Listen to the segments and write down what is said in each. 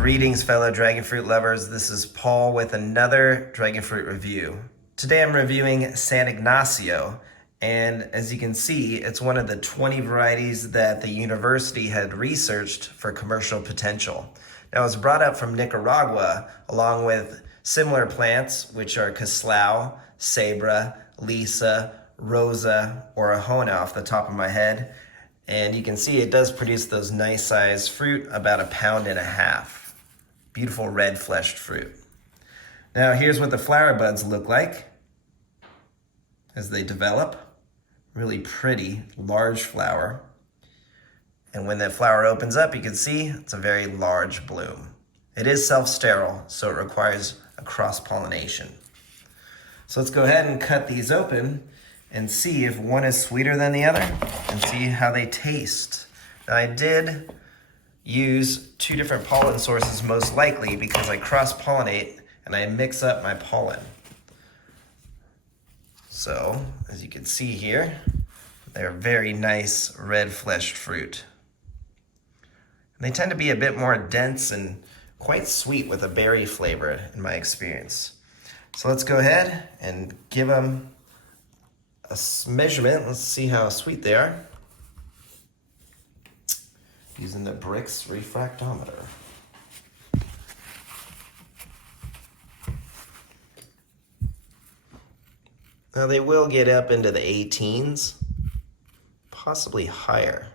Greetings, fellow dragon fruit lovers. This is Paul with another dragon fruit review. Today I'm reviewing San Ignacio, and as you can see, it's one of the 20 varieties that the university had researched for commercial potential. Now, it's brought up from Nicaragua, along with similar plants, which are Caslao, Sabra, Lisa, Rosa, or Ahona off the top of my head. And you can see it does produce those nice sized fruit, about 1.5 pounds. Beautiful red fleshed fruit. Now here's what the flower buds look like as they develop. Really pretty, large flower. And when that flower opens up, you can see it's a very large bloom. It is self-sterile, so it requires a cross-pollination. So let's go ahead and cut these open and see if one is sweeter than the other and see how they taste. Now, I did use 2 different pollen sources most likely because I cross-pollinate and I mix up my pollen. So, as you can see here, they're very nice red fleshed fruit. And they tend to be a bit more dense and quite sweet with a berry flavor in my experience. So let's go ahead and give them a measurement. Let's see how sweet they are using the BRIX refractometer. Now they will get up into the 18s, possibly higher.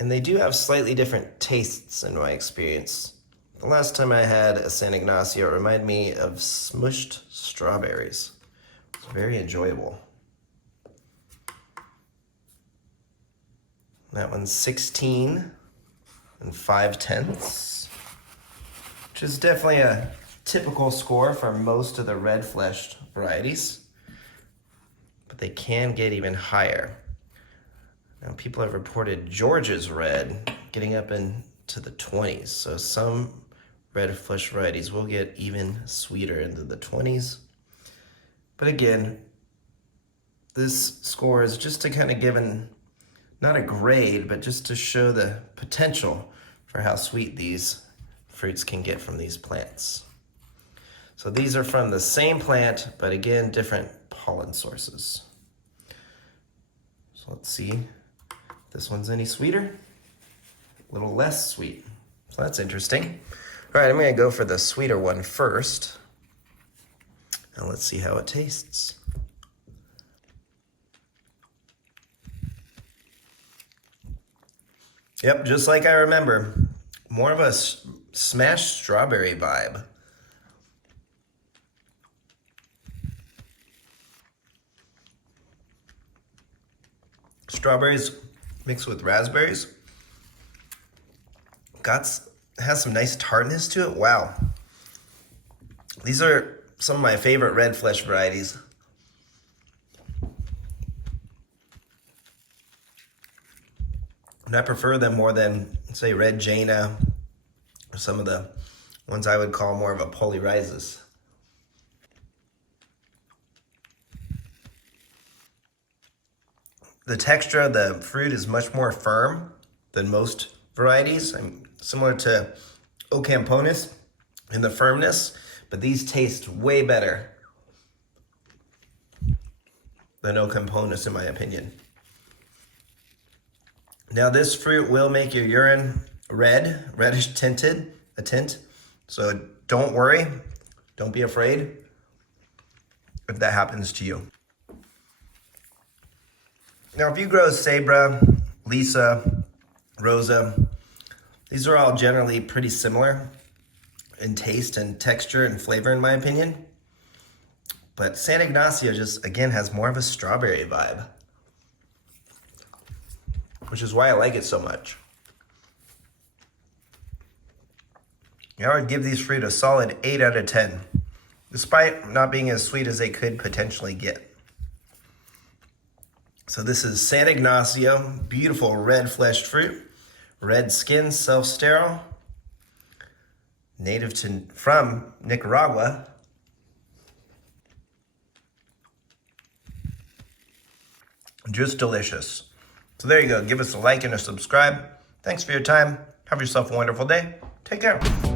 And they do have slightly different tastes in my experience. The last time I had a San Ignacio, it reminded me of smushed strawberries. It's very enjoyable. That one's 16 5/10, which is definitely a typical score for most of the red fleshed varieties, but they can get even higher. Now, people have reported Georgia's red getting up into the 20s, so some red flesh varieties will get even sweeter into the 20s. But again, this score is just to kind of give not a grade, but just to show the potential for how sweet these fruits can get from these plants. So these are from the same plant, but again, different pollen sources. So let's see if this one's any sweeter. A little less sweet. So that's interesting. All right, I'm gonna go for the sweeter one first. And let's see how it tastes. Yep, just like I remember. More of a smashed strawberry vibe. Strawberries mixed with raspberries. Has some nice tartness to it. Wow. These are some of my favorite red flesh varieties. And I prefer them more than, say, Red Jaina, or some of the ones I would call more of a polyrhizis. The texture of the fruit is much more firm than most varieties. Similar to Ocamponis in the firmness, but these taste way better than Ocamponis in my opinion. Now this fruit will make your urine reddish tinted, a tint. So don't worry, don't be afraid if that happens to you. Now if you grow Sabra, Lisa, Rosa, these are all generally pretty similar in taste and texture and flavor in my opinion. But San Ignacio just, again, has more of a strawberry vibe, which is why I like it so much. I would give these fruit a solid 8 out of 10, despite not being as sweet as they could potentially get. So this is San Ignacio, beautiful red fleshed fruit, red skin, self-sterile, from Nicaragua. Just delicious. So there you go. Give us a like and a subscribe. Thanks for your time. Have yourself a wonderful day. Take care.